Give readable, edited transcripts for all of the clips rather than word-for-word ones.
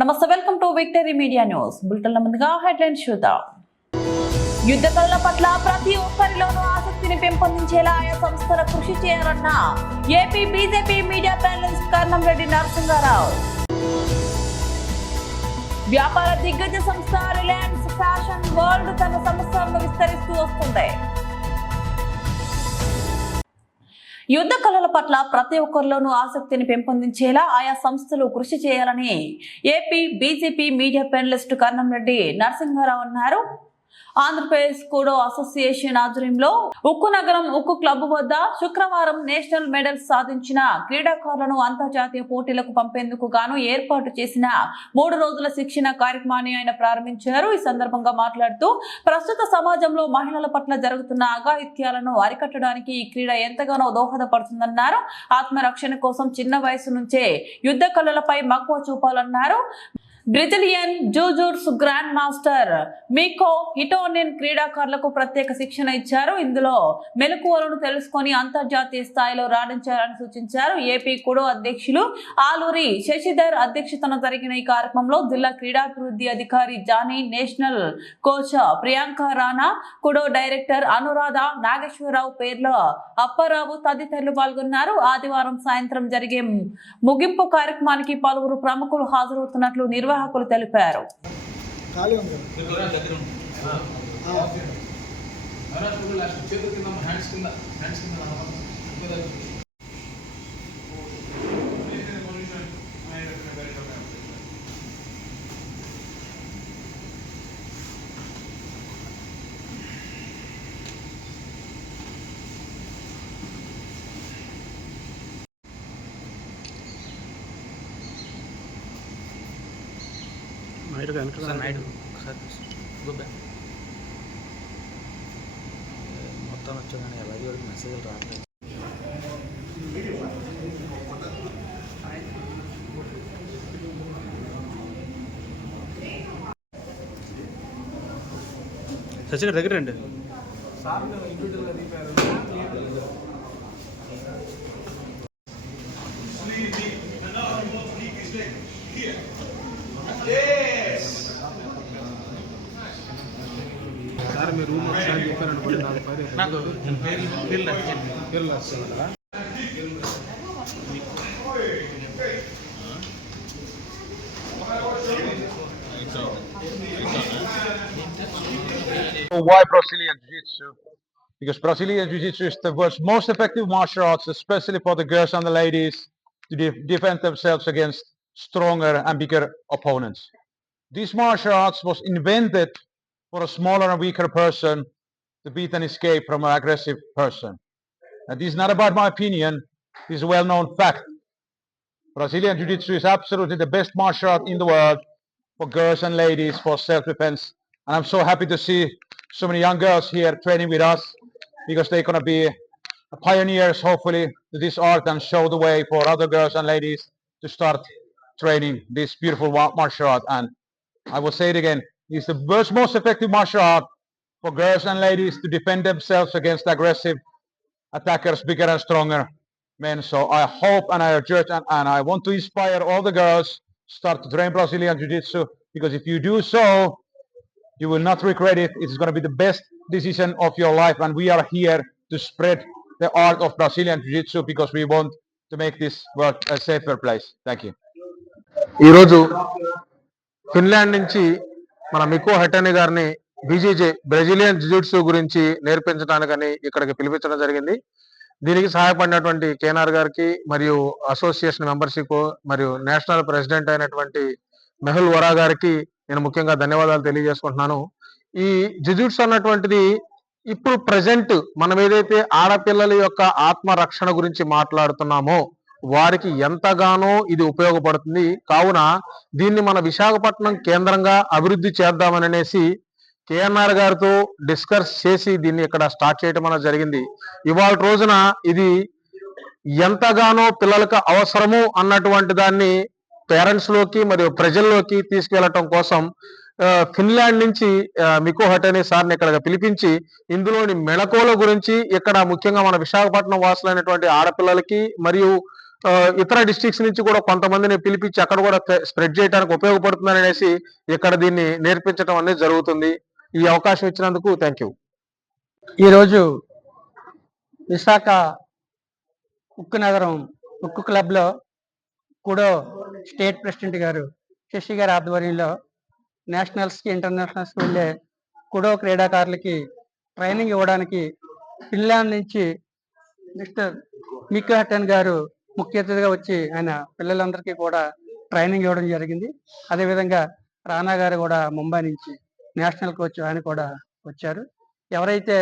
నమస్తే, welcome to victory media news bulletin. ముందుగా headlines చూద్దాం. యుద్ధ కళల పట్ల ప్రతి ఒక్కరిలోనూ ఆసక్తిని పెంపొందించేలా ఆయా సంస్థల కృషి చేయాలన్న AP BJP media panelist Karnamreddy Narasimha Rao. వ్యాపార దిగ్గజ సంస్థ రిలయన్స్ ఫ్యాషన్ వరల్డ్ తన సంస్థలను విస్తరిస్తూ వస్తుంది. యుద్ధ కళల పట్ల ప్రతి ఒక్కరిలోనూ ఆసక్తిని పెంపొందించేలా ఆయా సంస్థలు కృషి చేయాలని AP BJP media panelist Karnamreddy Narasimha Rao అన్నారు. ఆంధ్రప్రదేశ్ కూడో అసోసియేషన్ ఆధ్వర్యంలో ఉక్కు నగరం ఉక్కు క్లబ్ వద్ద శుక్రవారం నేషనల్ మెడల్స్ సాధించిన క్రీడాకారులను అంతర్జాతీయ పోటీలకు పంపేందుకు గాను ఏర్పాటు చేసిన 3 రోజుల శిక్షణ కార్యక్రమాన్ని ఆయన ప్రారంభించారు. ఈ సందర్భంగా మాట్లాడుతూ ప్రస్తుత సమాజంలో మహిళల పట్ల జరుగుతున్న అఘాయిత్యాలను అరికట్టడానికి ఈ క్రీడ ఎంతగానో దోహదపడుతుందన్నారు. ఆత్మరక్షణ కోసం చిన్న వయసు నుంచే యుద్ధ కళలపై మక్కువ చూపాలన్నారు. బ్రెజిలియన్ జూజుట్సు గ్రాండ్ మాస్టర్ మికో హిటోనిన్ క్రీడాకారులకు ప్రత్యేక శిక్షణ ఇచ్చారు. ఇందులో మెలకువలను తెలుసుకొని అంతర్జాతీయ స్థాయిలో రాణించాలని సూచించారు. ఏపీ కుడో అధ్యక్షులు ఆలూరి శశిధర్ అధ్యక్షతన జరిగిన ఈ కార్యక్రమంలో జిల్లా క్రీడాభివృద్ధి అధికారి Jani, national coach Priyanka Rana, Kudo director Anuradha Nageswara Rao, Perla Apparao తదితరులు పాల్గొన్నారు. ఆదివారం సాయంత్రం జరిగే ముగింపు కార్యక్రమానికి పలువురు ప్రముఖులు హాజరవుతున్నట్లు నిర్వాహకులు తెలిపారు. మొత్తం వచ్చాను అలాగే వరకు మెసేజ్లు రావట్లేదు. సచిన్ దగ్గర రండి. సార్ మీ రూమ్ ఒకసారి చెప్పారనుకోండి, నాకు పేర్లు వస్తున్నారా? Why Brazilian Jiu-Jitsu? Because Brazilian Jiu-Jitsu is the world's most effective martial arts, especially for the girls and the ladies to defend themselves against stronger and bigger opponents. This martial arts was invented for a smaller and weaker person to beat and escape from an aggressive person. And this is not about my opinion, this is a well-known fact. Brazilian Jiu-Jitsu is absolutely the best martial art in the world for girls and ladies for self-defense. And I'm so happy to see so many young girls here training with us, because they're going to be pioneers, hopefully, to this art and show the way for other girls and ladies to start training this beautiful martial art. And I will say it again, it's the world's most effective martial art for girls and ladies to defend themselves against aggressive attackers, bigger and stronger men. So I hope and I urge and I want to inspire all the girls start to train Brazilian Jiu-Jitsu, because if you do so, you will not regret it. It's going to be the best decision of your life, and we are here to spread the art of Brazilian Jiu-Jitsu because we want to make this world a safer place. Thank you. ఈరోజు Finland నుంచి మన మికో హెటనీ గారిని బీజీజే Brazilian జిజిట్సు గురించి నేర్పించడానికని ఇక్కడికి పిలిపించడం జరిగింది. దీనికి సహాయపడినటువంటి కేనార్ గారికి మరియు అసోసియేషన్ మెంబర్షిప్ మరియు నేషనల్ ప్రెసిడెంట్ అయినటువంటి మెహుల్ వరా గారికి నేను ముఖ్యంగా ధన్యవాదాలు తెలియజేసుకుంటున్నాను. ఈ జిజిట్సు అన్నటువంటిది ఇప్పుడు ప్రజెంట్ మనం ఏదైతే ఆడపిల్లల యొక్క ఆత్మరక్షణ గురించి మాట్లాడుతున్నామో వారికి ఎంతగానో ఇది ఉపయోగపడుతుంది. కావున దీన్ని మన విశాఖపట్నం కేంద్రంగా అభివృద్ధి చేద్దామనేసి కేఎన్ఆర్ గారితో డిస్కస్ చేసి దీన్ని ఇక్కడ స్టార్ట్ చేయడం అనేది జరిగింది. ఇవాళ రోజున ఇది ఎంతగానో పిల్లలకు అవసరము అన్నటువంటి దాన్ని పేరెంట్స్ లోకి మరియు ప్రజల్లోకి తీసుకెళ్లటం కోసం ఫిన్లాండ్ నుంచి మికో హెటనీ సార్ని ఇక్కడ పిలిపించి ఇందులోని మెళకువల గురించి ఇక్కడ ముఖ్యంగా మన విశాఖపట్నం వాసులైనటువంటి ఆడపిల్లలకి మరియు ఇతర డిస్ట్రిక్ట్స్ నుంచి కూడా కొంతమందిని పిలిపించి అక్కడ కూడా స్ప్రెడ్ చేయడానికి ఉపయోగపడుతుందని అనేసి ఇక్కడ దీన్ని నేర్పించడం అనేది జరుగుతుంది. ఈ అవకాశం ఇచ్చినందుకు థ్యాంక్ యూ. ఈరోజు విశాఖ ఉక్కు నగరం ఉక్కు క్లబ్లో కూడా స్టేట్ ప్రెసిడెంట్ గారు శశి గారి ఆధ్వర్యంలో నేషనల్స్కి ఇంటర్నేషనల్స్కి వెళ్ళే కుడో క్రీడాకారులకి ట్రైనింగ్ ఇవ్వడానికి ఫిన్లాండ్ నుంచి మిస్టర్ మికో హెటన్ గారు ముఖ్య అతిథిగా వచ్చి ఆయన పిల్లలందరికీ కూడా ట్రైనింగ్ ఇవ్వడం జరిగింది. అదేవిధంగా రానా గారు కూడా ముంబై నుంచి నేషనల్ కోచ్ ఆయన కూడా వచ్చారు. ఎవరైతే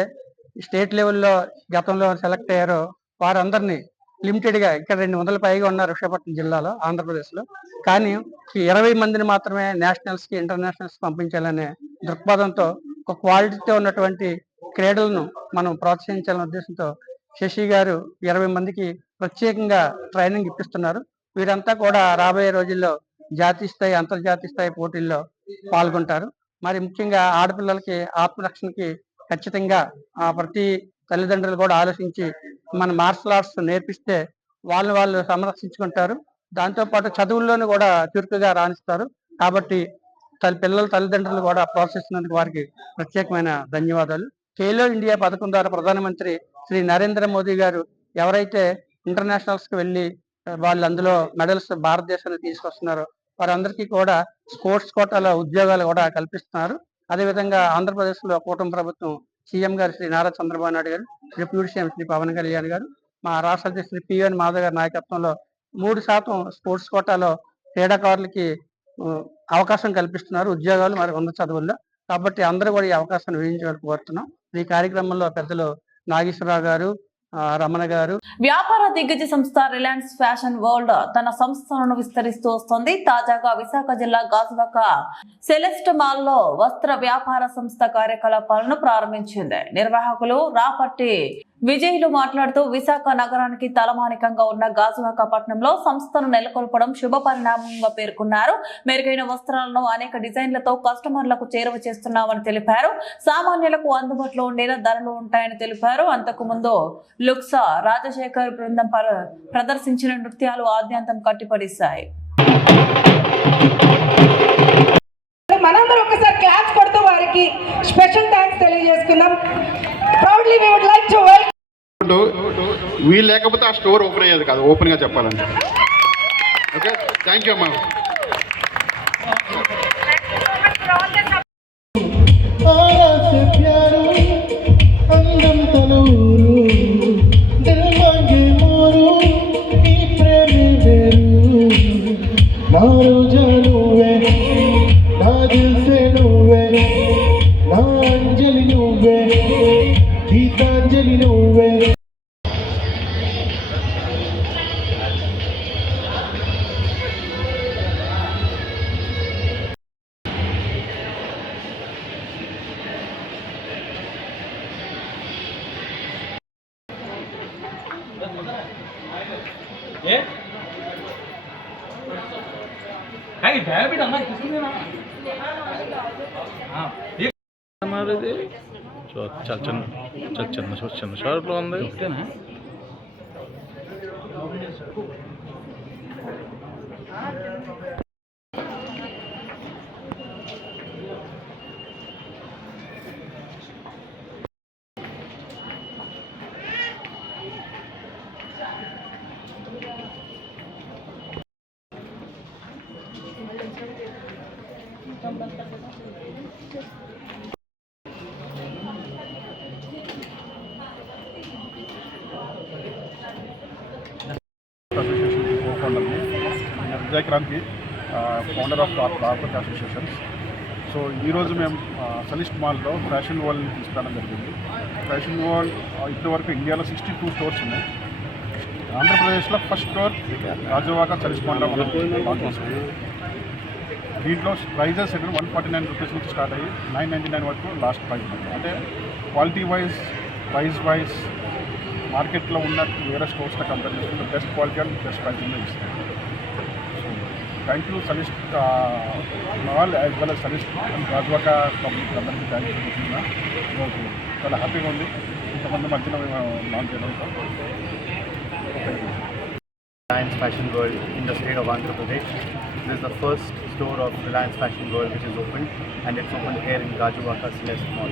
స్టేట్ లెవెల్లో గతంలో సెలెక్ట్ అయ్యారో వారందరినీ లిమిటెడ్గా ఇక్కడ 200 పైగా ఉన్నారు విశాఖపట్నం జిల్లాలో ఆంధ్రప్రదేశ్లో. కానీ 20 మందిని మాత్రమే నేషనల్స్కి ఇంటర్నేషనల్స్కి పంపించాలనే దృక్పథంతో ఒక క్వాలిటీతో ఉన్నటువంటి క్రీడలను మనం ప్రోత్సహించాలనే ఉద్దేశంతో శశి గారు 20 మందికి ప్రత్యేకంగా ట్రైనింగ్ ఇప్పిస్తున్నారు. వీరంతా కూడా రాబోయే రోజుల్లో జాతీయ స్థాయి అంతర్జాతీయ స్థాయి పోటీల్లో పాల్గొంటారు. మరి ముఖ్యంగా ఆడపిల్లలకి ఆత్మరక్షణకి ఖచ్చితంగా ప్రతి తల్లిదండ్రులు కూడా ఆలోచించి మన మార్షల్ ఆర్ట్స్ నేర్పిస్తే వాళ్ళు సంరక్షించుకుంటారు. దాంతోపాటు చదువుల్లోనూ కూడా చురుకుగా రాణిస్తారు. కాబట్టి పిల్లల తల్లిదండ్రులు కూడా ప్రోత్సహిస్తున్నందుకు వారికి ప్రత్యేకమైన ధన్యవాదాలు. ఖేలో ఇండియా పథకం ద్వారా ప్రధానమంత్రి శ్రీ నరేంద్ర మోదీ గారు ఎవరైతే ఇంటర్నేషనల్స్కి వెళ్ళి వాళ్ళు అందులో మెడల్స్ భారతదేశానికి తీసుకొస్తున్నారో వారందరికీ కూడా స్పోర్ట్స్ కోటాలో ఉద్యోగాలు కూడా కల్పిస్తున్నారు. అదేవిధంగా ఆంధ్రప్రదేశ్లో కూటమి ప్రభుత్వం సీఎం గారు శ్రీ నారా చంద్రబాబు నాయుడు గారు, డిప్యూటీ సీఎం శ్రీ పవన్ కళ్యాణ్ గారు, మా రాష్ట్ర అధ్యక్షుడు శ్రీ పిఎన్ మాధవ్ గారి నాయకత్వంలో 3% స్పోర్ట్స్ కోటాలో క్రీడాకారులకి అవకాశం కల్పిస్తున్నారు ఉద్యోగాలు మరి ఉన్నత చదువుల్లో. కాబట్టి అందరూ కూడా ఈ అవకాశాన్ని వినియోగించాలని కోరుతున్నాం. ఈ కార్యక్రమంలో పెద్దలు నాగేశ్వరరావు గారు, రమణ గారు. వ్యాపార దిగ్గజ సంస్థ రిలయన్స్ ఫ్యాషన్ వరల్డ్ తన సంస్థలను విస్తరిస్తూ వస్తుంది. తాజాగా విశాఖ జిల్లా గాజువాక సెలెస్ట్ మాల్ లో వస్త్ర వ్యాపార సంస్థ కార్యకలాపాలను ప్రారంభించింది. నిర్వాహకులు రాపర్తి విజయులు మాట్లాడుతూ విశాఖ నగరానికి తలమానికంగా ఉన్న గాజువాక పట్టణంలో సంస్థను నెలకొల్పడం శుభ పరిణామంగా పేర్కొన్నారు. మెరుగైన వస్త్రాలను అనేక డిజైన్లతో కస్టమర్లకు చేరువ చేస్తున్నామని తెలిపారు. సామాన్యులకు అందుబాటులో ఉండేలా ధరలు ఉంటాయని తెలిపారు. అంతకు ముందు లుక్సా రాజశేఖర్ బృందం ప్రదర్శించిన నృత్యాలు ఆద్యంతం కట్టిపడేశాయి. మనందరం ఒకసారి క్లాప్స్ కొడుతూ వారికి స్పెషల్ థాంక్స్ తెలియజేసుకుందాం. Proudly we would like to welcome. వీళ్ళు లేకపోతే ఆ స్టోర్ ఓపెన్ అయ్యేది కాదు, ఓపెన్గా చెప్పాలంటే. ఓకే, థ్యాంక్ యూ అమ్మా. చిన్న షార్ట్లో ఉంది. Vijay Kranti, founder of corporate associations. So ఈరోజు మేము సలిస్ట్ మాల్లో ఫ్యాషన్ వరల్డ్ని తీసుకురావడం జరిగింది. ఫ్యాషన్ వరల్డ్ ఇప్పటివరకు ఇండియాలో 62 స్టోర్స్ ఉన్నాయి. ఆంధ్రప్రదేశ్లో ఫస్ట్ స్టోర్ గాజువాక సలిస్ట్ మాల్లో మనం లాంచ్ చేసుకున్నాం. దీంట్లో ప్రైజెస్ ఏంటంటే 149 రూపీస్ నుంచి స్టార్ట్ అయ్యి 999 వరకు లాస్ట్ ప్రైస్. అంటే క్వాలిటీ వైజ్, ప్రైస్ వైజ్ మార్కెట్లో ఉన్న వేరే స్టోర్స్తో కంపేర్ చేసుకుంటే బెస్ట్ క్వాలిటీ అండ్ బెస్ట్ ప్రైజింగ్లో ఇస్తాం. సో థ్యాంక్ యూ సలిస్ట్ మాల్ యాజ్ వెల్ as సలిస్ట్ అండ్ గాజువాక పబ్లిక్ అందరికీ థ్యాంక్ యూ చెప్తున్నా. ఈరోజు చాలా హ్యాపీగా ఉంది ఇంతమంది మధ్యన మేము లాంచ్ చేయడం. ఆయన Reliance Fashion World in the state of Andhra Pradesh. This is the first store of Reliance Fashion World which is opened, and it's opened here in Gajuvaka Celeste Mall.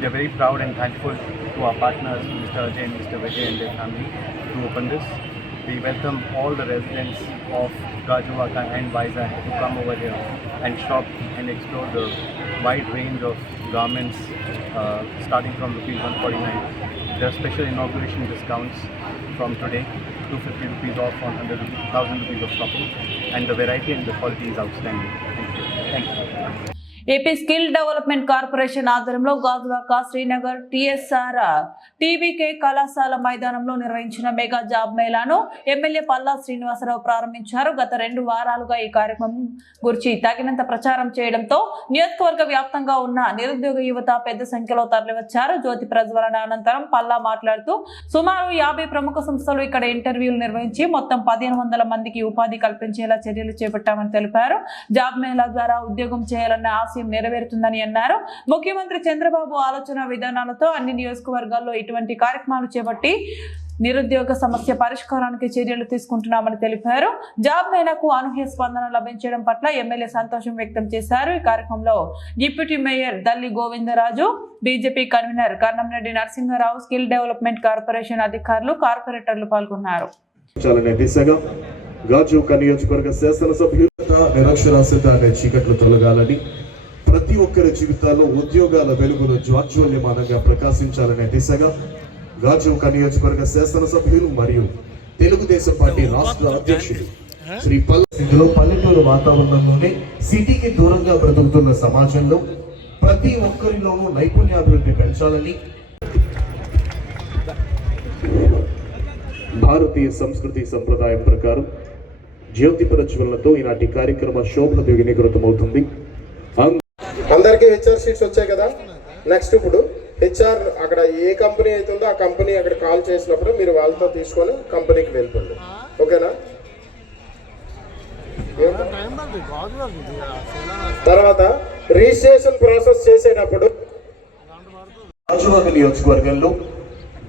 We are very proud and thankful to our partners, Mr. Ajay and Mr. Vijay and their family, to open this. We welcome all the residents of Gajuvaka and Vizag to come over here and shop and explore the wide range of garments starting from rupees 149. There are special inauguration discounts from today, 250 rupees off on 1,000 rupees of shopping, and the variety and the quality is outstanding. Thank you. AP skill development corporation ఆధ్వర్యంలో Gajuwaka Srinagar TSR TBK కళాశాల మైదానంలో నిర్వహించిన mega job మేళాను MLA Palla Srinivasa Rao ప్రారంభించారు. గత 2 వారాలుగా ఈ కార్యక్రమం గురించి తగినంత ప్రచారం చేయడంతో నియోజకవర్గ వ్యాప్తంగా ఉన్న నిరుద్యోగ యువత పెద్ద సంఖ్యలో తరలివచ్చారు. జ్యోతి ప్రజ్వలన అనంతరం పల్లా మాట్లాడుతూ సుమారు 50 ప్రముఖ సంస్థలు ఇక్కడ ఇంటర్వ్యూలు నిర్వహించి మొత్తం 1500 మందికి ఉపాధి కల్పించేలా చర్యలు చేపట్టామని తెలిపారు. జాబ్ మేళా ద్వారా ఉద్యోగం చేయాలన్న ఆశ నెరవేరుతుందని అన్నారు. ముఖ్యమంత్రి చంద్రబాబు ఆలోచన విధానాలతో అన్ని నియోజకవర్గాల్లో ఇటువంటి కార్యక్రమాలు చేపట్టి నిరుద్యోగ సమస్య పరిష్కారానికి చర్యలు తీసుకుంటున్నామని తెలిపారు. జాబ్ మేళాకు అనూహ్య స్పందన లభించడం పట్ల ఎమ్మెల్యే సంతోషం వ్యక్తం చేశారు. ఈ కార్యక్రమంలో deputy mayor Dalli Govindaraju, BJP convener Karnamreddy Narasimha Rao, skill development corporation అధికారులు, కార్పొరేటర్లు పాల్గొన్నారు. గాజువాక నియోజకవర్గ శాసనసభ్యులు నిరక్షరాస్యత అనే చీకట్లు తొలగాలని, ప్రతి ఒక్కరి జీవితాల్లో ఉద్యోగాల వెలుగును జ్వాజ్వల్యమానంగా ప్రకాశించాలనే దిశగా గాజువాక నియోజకవర్గ శాసనసభ్యులు మరియు తెలుగుదేశం పార్టీ రాష్ట్ర అధ్యక్షులు శ్రీ పల్లెలో పల్లెటూరు వాతావరణంలోనే సిటీకి దూరంగా బ్రతుకుతున్న సమాజంలో ప్రతి ఒక్కరిలోనూ నైపుణ్యాభివృద్ధి పెంచాలని, భారతీయ సంస్కృతి సంప్రదాయం ప్రకారం జ్యోతి ప్రజ్వలనతో ఈనాటి కార్యక్రమ శోభ ద్విగుణీకృతమవుతుంది. అందరికీ హెచ్ఆర్ షీట్స్ వచ్చాయి కదా. నెక్స్ట్ ఇప్పుడు హెచ్ఆర్ అక్కడ ఏ కంపెనీ అవుతుందో ఆ కంపెనీ అక్కడ కాల్ చేసినప్పుడు మీరు వాళ్ళతో తీసుకొని కంపెనీకి వెళ్ళిపోండి. ఓకేనా? తర్వాత రిజిస్ట్రేషన్ ప్రాసెస్ చేసేటప్పుడు గాజువాక నియోజకవర్గంలో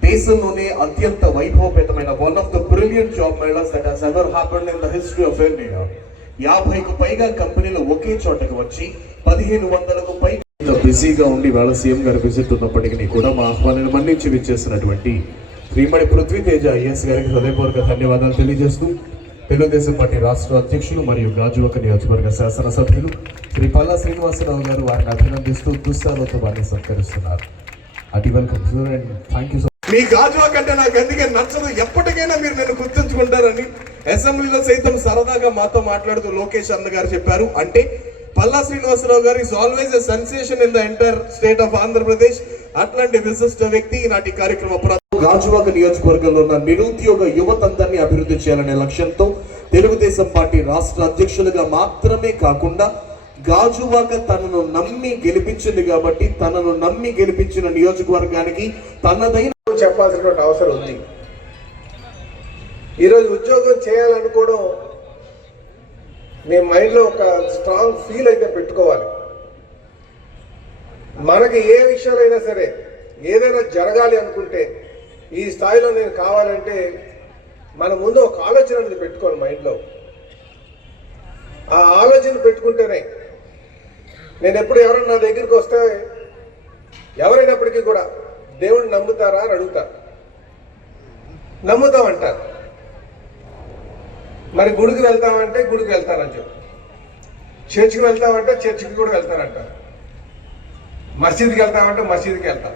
దేశంలోనే అత్యంత వైభవపేతమైన one of the brilliant job melas that has ever happened in the history of India. 50కు పైగా కంపెనీలు ఒకే చోటకి వచ్చి 1500కు పైగా బిజీగా ఉండి వాళ్ళ సీఎం గారు విజిట్ ఉన్నప్పటికీ కూడా మా ఆహ్వానాన్ని మన్నించి విచ్చేసినటువంటి శ్రీమణి పృథ్వీతేజ ఐఎస్ గారికి హృదయపూర్వక ధన్యవాదాలు తెలియజేస్తూ తెలుగుదేశం పార్టీ రాష్ట్ర అధ్యక్షులు మరియు గాజువాక నియోజకవర్గ శాసనసభ్యులు శ్రీ పల్లా శ్రీనివాసరావు గారు వారిని అభినందిస్తూ దుస్సాలతో వారిని సత్కరిస్తున్నారు. అతి welcome sir and thank you. మీ గాజువాక అంటే నాకు అందుకే నచ్చదు. ఎప్పటికైనా మీరు నన్ను గుర్తుంచుకుంటారని అసెంబ్లీలో సైతం సరదాగా మాతో మాట్లాడుతూ లోకేష్ అన్న గారు చెప్పారు. అంటే పల్లా శ్రీనివాసరావు గారు is always a sensation in the entire state of Andhra Pradesh. అట్లాంటి విశిష్ట వ్యక్తి నాటి కార్యక్రమ గాజువాక నియోజకవర్గంలో ఉన్న నిరుద్యోగ యువతందరినీ అభివృద్ధి చేయాలనే లక్ష్యంతో తెలుగుదేశం పార్టీ రాష్ట్ర అధ్యక్షులుగా మాత్రమే కాకుండా గాజువాక తనను నమ్మి గెలిపించింది కాబట్టి తనను నమ్మి గెలిపించిన నియోజకవర్గానికి తనదైన చెప్పాల్సినటువంటి అవసరం ఉంది. ఈరోజు ఉద్యోగం చేయాలనుకోవడం మీ మైండ్లో ఒక స్ట్రాంగ్ ఫీల్ అయితే పెట్టుకోవాలి. మనకి ఏ విషయంలో అయినా సరే ఏదైనా జరగాలి అనుకుంటే ఈ స్థాయిలో నేను కావాలంటే మన ముందు ఒక ఆలోచన అనేది పెట్టుకోవాలి మైండ్లో. ఆ ఆలోచన పెట్టుకుంటేనే నేను ఎప్పుడు ఎవరైనా నా దగ్గరికి వస్తే ఎవరైనప్పటికీ కూడా దేవుడిని నమ్ముతారా అని అడుగుతారు. నమ్ముతామంటారు. మరి గుడికి వెళ్తామంటే గుడికి వెళ్తానని చెప్పి, చర్చికి వెళ్తామంటే చర్చికి కూడా వెళ్తానంటారు, మసీద్కి వెళ్తామంటే మసీద్కి వెళ్తాం.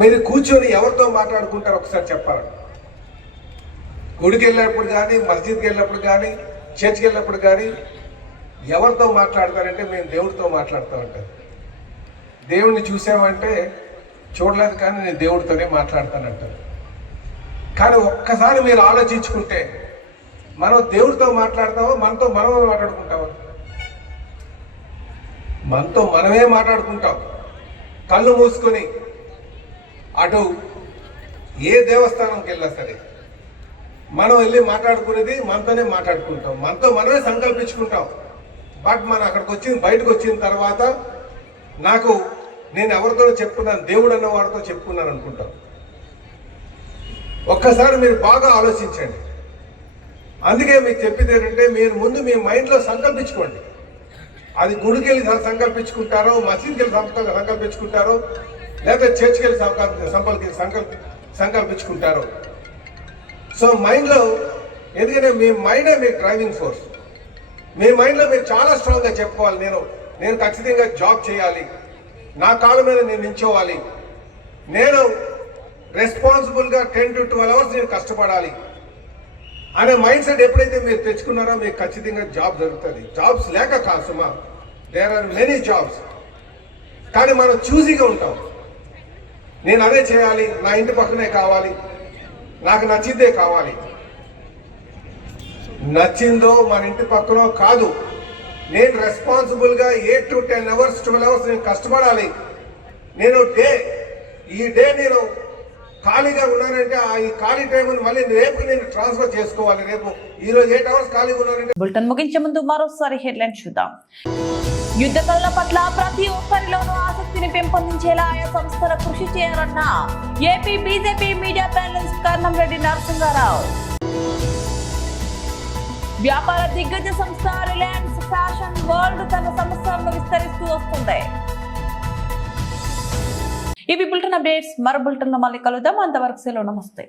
మీరు కూర్చొని ఎవరితో మాట్లాడుకుంటారు ఒకసారి చెప్పాలండి. గుడికి వెళ్ళినప్పుడు కానీ, మసీద్కి వెళ్ళినప్పుడు కానీ, చర్చికి వెళ్ళినప్పుడు కానీ ఎవరితో మాట్లాడతారంటే మేము దేవుడితో మాట్లాడతామంటారు. దేవుడిని చూసామంటే చూడలేదు కానీ నేను దేవుడితోనే మాట్లాడతానంటారు. కానీ ఒక్కసారి మీరు ఆలోచించుకుంటే మనం దేవుడితో మాట్లాడతామో మనతో మనమే మాట్లాడుకుంటామో? మనతో మనమే మాట్లాడుకుంటాం. కళ్ళు మూసుకొని అటు ఏ దేవస్థానంకి వెళ్ళా సరే మనం వెళ్ళి మాట్లాడుకునేది మనతోనే మాట్లాడుకుంటాం, మనతో మనమే సంకల్పించుకుంటాం. బట్ మనం అక్కడికి బయటకు వచ్చిన తర్వాత నాకు నేను ఎవరితోనో చెప్పుకున్నాను, దేవుడు అన్న వాడితో చెప్పుకున్నాను అనుకుంటాం. ఒక్కసారి మీరు బాగా ఆలోచించండి. అందుకే మీకు చెప్పేది ఏంటంటే మీరు ముందు మీ మైండ్లో సంకల్పించుకోండి. అది గుడికి వెళ్ళి సంకల్పించుకుంటారో, మసీద్కి వెళ్ళి సంకల్పించుకుంటారో, లేదా చర్చ్కి వెళ్ళి సంకల్పించుకుంటారో. సో మైండ్లో, ఎందుకంటే మీ మైండే మీ డ్రైవింగ్ ఫోర్స్. మీ మైండ్లో మీరు చాలా స్ట్రాంగ్గా చెప్పుకోవాలి, నేను ఖచ్చితంగా జాబ్ చేయాలి, నా కాళ్ళ మీద నేను నించోవాలి, నేను రెస్పాన్సిబుల్గా 10 to 12 hours నేను కష్టపడాలి అనే మైండ్ సెట్ ఎప్పుడైతే మీరు తెచ్చుకున్నారో మీకు ఖచ్చితంగా జాబ్ దొరుకుతుంది. జాబ్స్ లేక కాదు సుమా, దేర్ ఆర్ మెనీ జాబ్స్. కానీ మనం చూజీగా ఉంటాం. నేను అదే చేయాలి, నా ఇంటి పక్కనే కావాలి, నాకు నచ్చిందే కావాలి. నచ్చిందో మన ఇంటి పక్కనో కాదు, నేను రెస్పాన్సిబుల్గా 8 to 10 hours 12 hours నేను కష్టపడాలి. ఈ డే నేను ఖాళీగా ఉన్నానంటే ఈ ఖాళీ టైంని మళ్ళీ రేపు నేను ట్రాన్స్ఫర్ చేసుకోవాలి. రేపు ఈరోజు 8 hours ఖాళీగా ఉన్నానంటే. బులెటిన్ ముగించే ముందు మరోసారి హెడ్లైన్ చూద్దాం. యుద్ధ కళల పట్ల ప్రతి ఒక్కరిలోనూ ఆసక్తిని పెంపొందించేలా ఆయా సంస్థల కృషి చేయాలన్న AP BJP media panelist Karnamreddy Narasimha Rao. వ్యాపార దిగ్గజ సంస్థ రిలయన్స్ ఫ్యాషన్ వరల్డ్ తన సంస్థలను విస్తరిస్తూ వస్తుంది. ఇవి బులెటిన్ అప్డేట్స్. మరో బులెటిన్ లో మళ్ళీ కలుద్దాం. అంతవరకు సెలవు. నమస్తే.